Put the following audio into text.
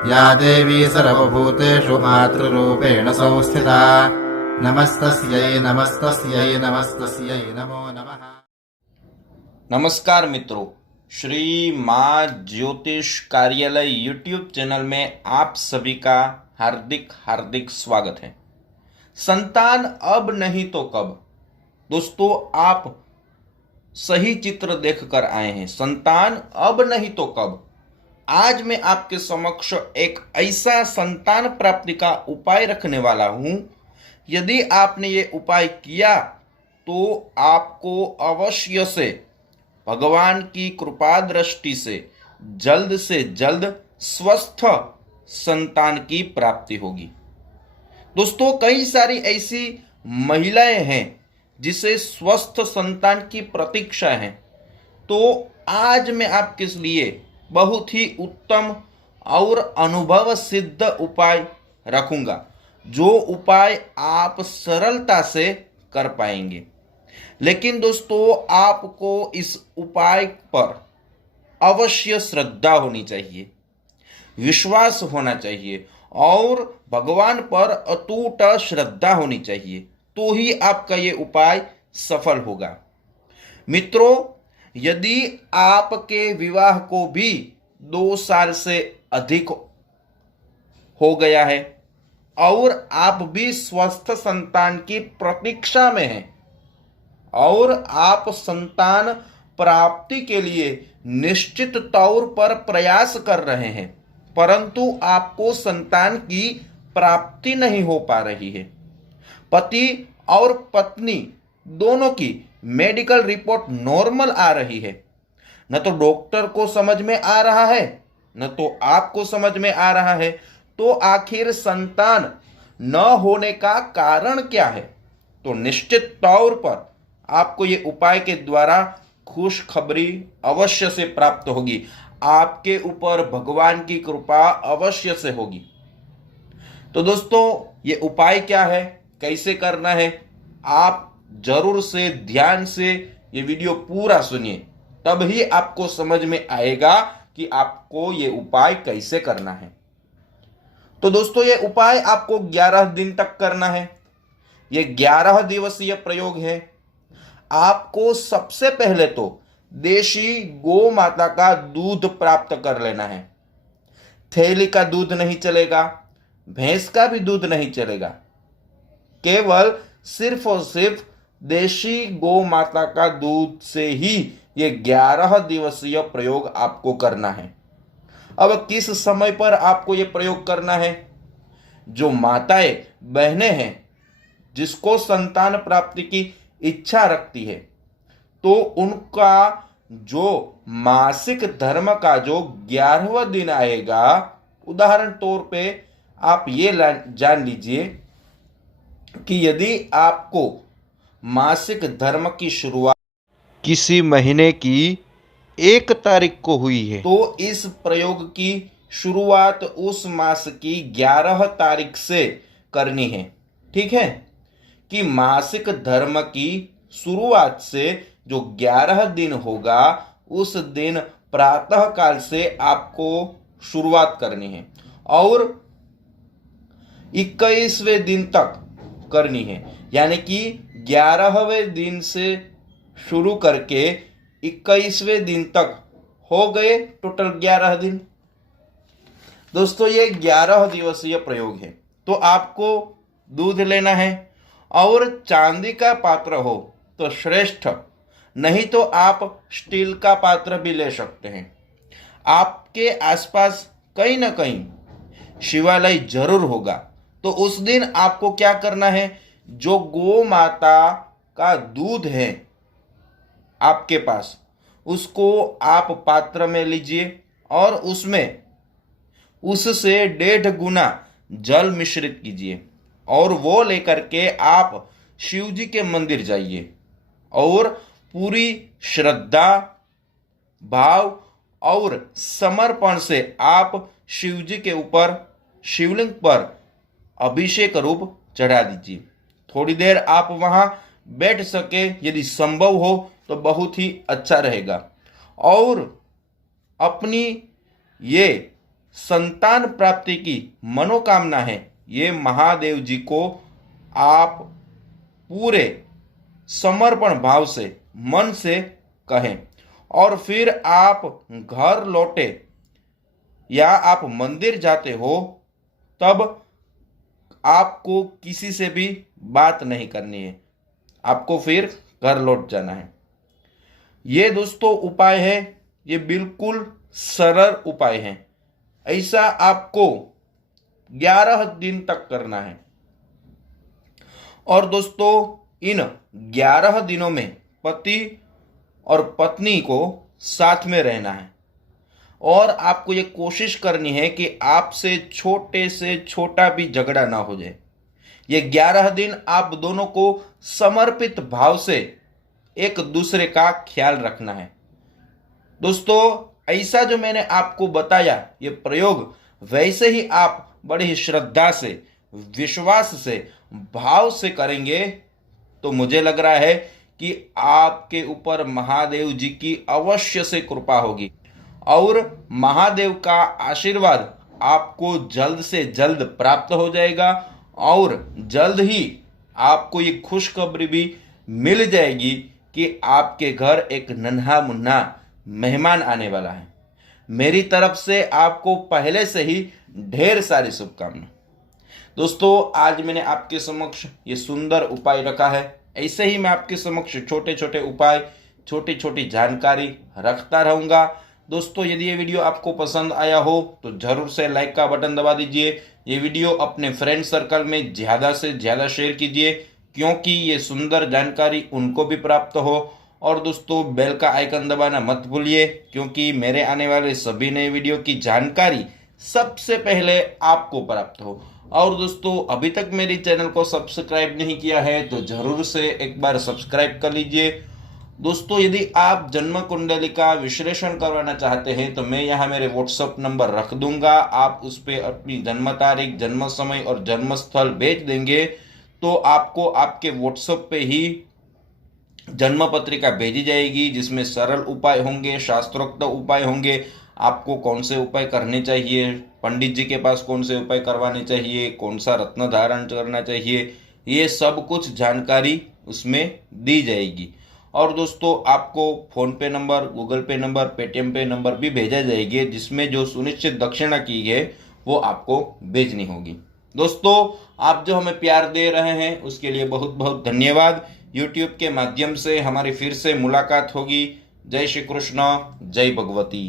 या देवी सर्वभूतेषु मातृरूपेण संस्थिता नमस्तस्यै नमस्तस्यै नमस्तस्यै नमो नमः। नमस्कार मित्रों, श्री माँ ज्योतिष कार्यालय यूट्यूब चैनल में आप सभी का हार्दिक हार्दिक स्वागत है। संतान अब नहीं तो कब। दोस्तों, आप सही चित्र देखकर आए हैं। संतान अब नहीं तो कब। आज मैं आपके समक्ष एक ऐसा संतान प्राप्ति का उपाय रखने वाला हूं। यदि आपने ये उपाय किया तो आपको अवश्य से भगवान की कृपा दृष्टि से जल्द स्वस्थ संतान की प्राप्ति होगी। दोस्तों, कई सारी ऐसी महिलाएं हैं जिसे स्वस्थ संतान की प्रतीक्षा है। तो आज मैं आपके लिए बहुत ही उत्तम और अनुभव सिद्ध उपाय रखूंगा, जो उपाय आप सरलता से कर पाएंगे। लेकिन दोस्तों, आपको इस उपाय पर अवश्य श्रद्धा होनी चाहिए, विश्वास होना चाहिए और भगवान पर अटूट श्रद्धा होनी चाहिए, तो ही आपका ये उपाय सफल होगा। मित्रों, यदि आपके विवाह को भी 2 साल से अधिक हो गया है और आप भी स्वस्थ संतान की प्रतीक्षा में हैं और आप संतान प्राप्ति के लिए निश्चित तौर पर प्रयास कर रहे हैं, परंतु आपको संतान की प्राप्ति नहीं हो पा रही है, पति और पत्नी दोनों की मेडिकल रिपोर्ट नॉर्मल आ रही है, न तो डॉक्टर को समझ में आ रहा है न तो आपको समझ में आ रहा है, तो आखिर संतान न होने का कारण क्या है? तो निश्चित तौर पर आपको ये उपाय के द्वारा खुशखबरी अवश्य से प्राप्त होगी। आपके ऊपर भगवान की कृपा अवश्य से होगी। तो दोस्तों, ये उपाय क्या है, कैसे करना है, आप जरूर से ध्यान से ये वीडियो पूरा सुनिए, तब ही आपको समझ में आएगा कि आपको ये उपाय कैसे करना है। तो दोस्तों, ये उपाय आपको 11 दिन तक करना है। ये 11 दिवसीय प्रयोग है। आपको सबसे पहले तो देशी गौ माता का दूध प्राप्त कर लेना है। थैली का दूध नहीं चलेगा, भैंस का भी दूध नहीं चलेगा, केवल सिर्फ और सिर्फ देशी गौ माता का दूध से ही ये 11 दिवसीय प्रयोग आपको करना है। अब किस समय पर आपको ये प्रयोग करना है? जो माताएं बहनें हैं जिसको संतान प्राप्ति की इच्छा रखती है, तो उनका जो मासिक धर्म का जो 11वां दिन आएगा, उदाहरण तौर पे आप ये जान लीजिए कि यदि आपको मासिक धर्म की शुरुआत किसी महीने की 1 तारीख को हुई है, तो इस प्रयोग की शुरुआत उस मास की 11 तारीख से करनी है। ठीक है, कि मासिक धर्म की शुरुआत से जो 11 दिन होगा, उस दिन प्रातः काल से आपको शुरुआत करनी है और 21वें दिन तक करनी है। यानी कि 11वें दिन से शुरू करके 21वें दिन तक हो गए टोटल 11 दिन। दोस्तों, ये 11 दिवसीय प्रयोग है। तो आपको दूध लेना है और चांदी का पात्र हो तो श्रेष्ठ, नहीं तो आप स्टील का पात्र भी ले सकते हैं। आपके आसपास कहीं ना कहीं शिवालय जरूर होगा, तो उस दिन आपको क्या करना है, जो गौ माता का दूध है आपके पास, उसको आप पात्र में लीजिए और उससे 1.5 गुना जल मिश्रित कीजिए और वो लेकर के आप शिव जी के मंदिर जाइए और पूरी श्रद्धा, भाव और समर्पण से आप शिव जी के ऊपर शिवलिंग पर अभिषेक रूप चढ़ा दीजिए। थोड़ी देर आप वहां बैठ सके, यदि संभव हो तो बहुत ही अच्छा रहेगा। और अपनी ये संतान प्राप्ति की मनोकामना है, ये महादेव जी को आप पूरे समर्पण भाव से मन से कहें और फिर आप घर लौटे या आप मंदिर जाते हो तब आपको किसी से भी बात नहीं करनी है, आपको फिर घर लौट जाना है। ये दोस्तों उपाय है, ये बिल्कुल सरल उपाय है। ऐसा आपको 11 दिन तक करना है और दोस्तों इन 11 दिनों में पति और पत्नी को साथ में रहना है और आपको ये कोशिश करनी है कि आपसे छोटे से छोटा भी झगड़ा ना हो जाए। ये 11 दिन आप दोनों को समर्पित भाव से एक दूसरे का ख्याल रखना है। दोस्तों ऐसा जो मैंने आपको बताया ये प्रयोग वैसे ही आप बड़ी ही श्रद्धा से, विश्वास से, भाव से करेंगे तो मुझे लग रहा है कि आपके ऊपर महादेव जी की अवश्य से कृपा होगी और महादेव का आशीर्वाद आपको जल्द से जल्द प्राप्त हो जाएगा और जल्द ही आपको ये खुशखबरी भी मिल जाएगी कि आपके घर एक नन्हा मुन्ना मेहमान आने वाला है। मेरी तरफ से आपको पहले से ही ढेर सारी शुभकामनाएं। दोस्तों आज मैंने आपके समक्ष ये सुंदर उपाय रखा है। ऐसे ही मैं आपके समक्ष छोटे छोटे उपाय, छोटी छोटी जानकारी रखता रहूंगा। दोस्तों यदि ये वीडियो आपको पसंद आया हो तो जरूर से लाइक का बटन दबा दीजिए। ये वीडियो अपने फ्रेंड सर्कल में ज़्यादा से ज़्यादा शेयर कीजिए क्योंकि ये सुंदर जानकारी उनको भी प्राप्त हो। और दोस्तों बेल का आइकन दबाना मत भूलिए क्योंकि मेरे आने वाले सभी नए वीडियो की जानकारी सबसे पहले आपको प्राप्त हो। और दोस्तों अभी तक मेरे चैनल को सब्सक्राइब नहीं किया है तो जरूर से एक बार सब्सक्राइब कर लीजिए। दोस्तों यदि आप जन्म कुंडली का विश्लेषण करवाना चाहते हैं तो मैं यहाँ मेरे व्हाट्सएप नंबर रख दूंगा। आप उस पर अपनी जन्म तारीख, जन्म समय और जन्म स्थल भेज देंगे तो आपको आपके व्हाट्सएप पे ही जन्म पत्रिका भेजी जाएगी जिसमें सरल उपाय होंगे, शास्त्रोक्त उपाय होंगे। आपको कौन से उपाय करने चाहिए, पंडित जी के पास कौन से उपाय करवाने चाहिए, कौन सा रत्न धारण करना चाहिए, ये सब कुछ जानकारी उसमें दी जाएगी। और दोस्तों आपको फोन पे नंबर, गूगल पे नंबर, पेटीएम पे नंबर भी भेजा जाएगी जिसमें जो सुनिश्चित दक्षिणा की है वो आपको भेजनी होगी। दोस्तों आप जो हमें प्यार दे रहे हैं उसके लिए बहुत बहुत धन्यवाद। YouTube के माध्यम से हमारी फिर से मुलाकात होगी। जय श्री कृष्ण, जय भगवती।